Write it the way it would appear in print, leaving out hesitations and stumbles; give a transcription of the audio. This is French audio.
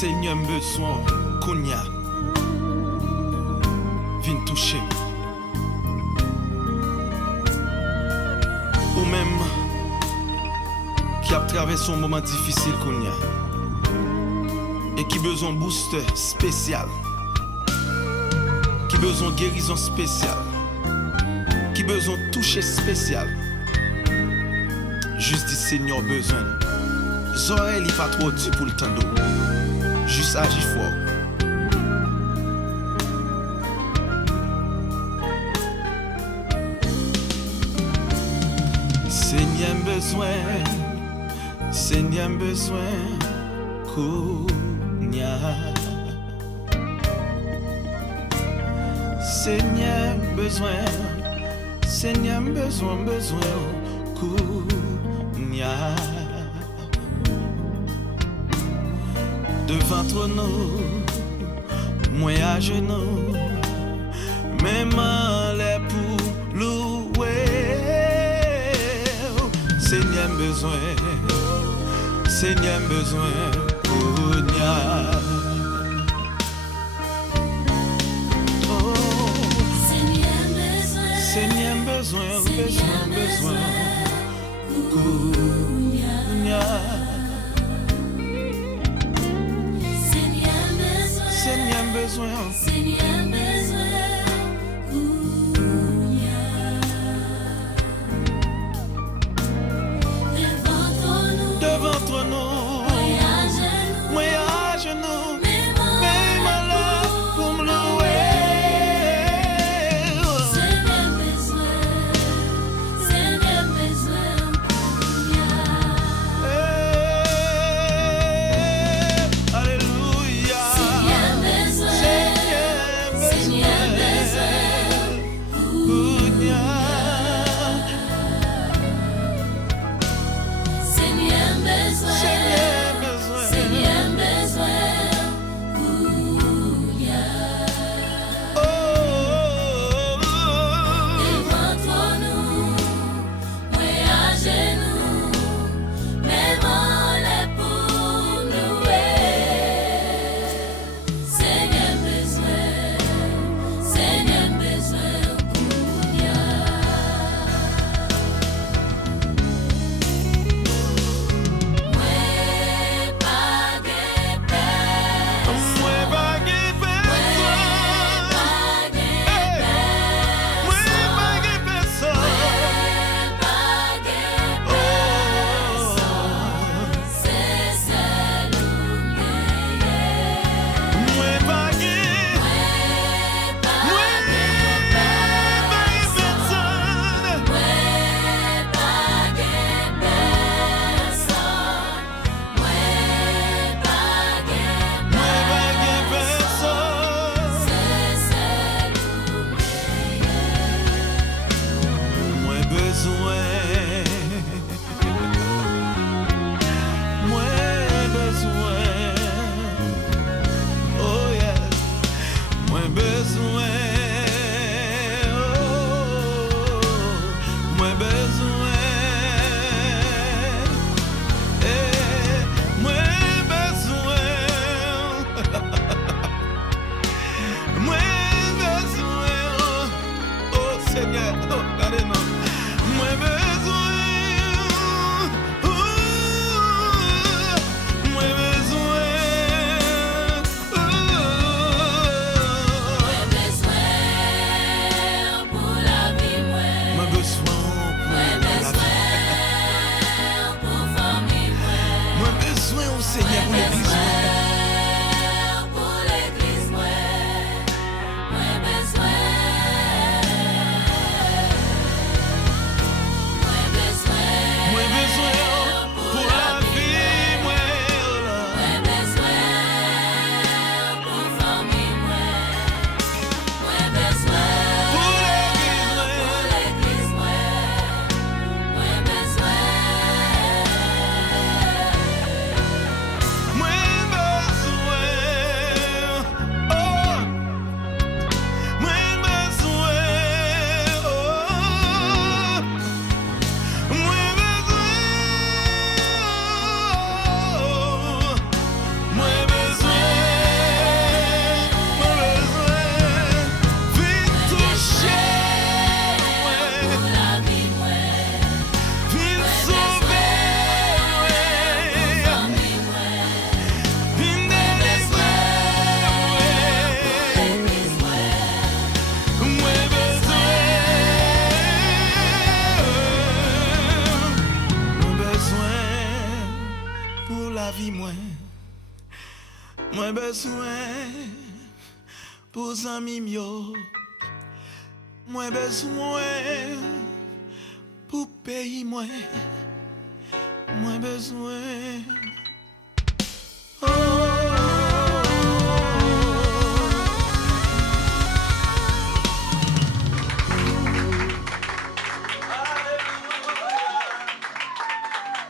Seigneur besoin Kounia vin toucher ou même qui a traversé un moment difficile Kounia et qui besoin booster spécial, qui besoin guérison spéciale, qui besoin toucher spécial. Juste dit Seigneur besoin. Zoé il pas trop dit pour le temps d'eau. Juste agir fort. Seigneur besoin, Kounia. Seigneur besoin, Kounia. Devant toi nous, moi à genoux, même les pour louer. Seigneur besoin, Kounia. Oh, Seigneur besoin, Kounia. Seigneur besoin, Kounia. Devant toi nous, moi à genoux, même là pour me louer. Seigneur besoin, Kounia. Alléluia. Seigneur besoin, Kounia. Seigneur besoin, Kounia. Oh, Devant toi nous, moi à genoux, même en les pour louer. Seigneur besoin, Kounia. Moi pas de paix, moi pas de personne. Moi pas de personne. c'est celle où Moi pas de personne. Moi pas de personne. Moi besoin. Oh yes. Moi besoin. Oh, moi besoin. Moi besoin. Moi besoin. Oh Seigneur. Oh, regardez-moi. Moi besoin. Moi besoin. Pour la vie, Moi besoin pour la vie. pour famille, Moi besoin au Seigneur pour l'église. pour l'église, moi besoin. Moi besoin pour la vie. Moi besoin pour famille, besoin pour l'église. l'église, besoin. Moi la vie moi. Moi besoin pour zami yo. Moi besoin pour pays moi. Moi besoin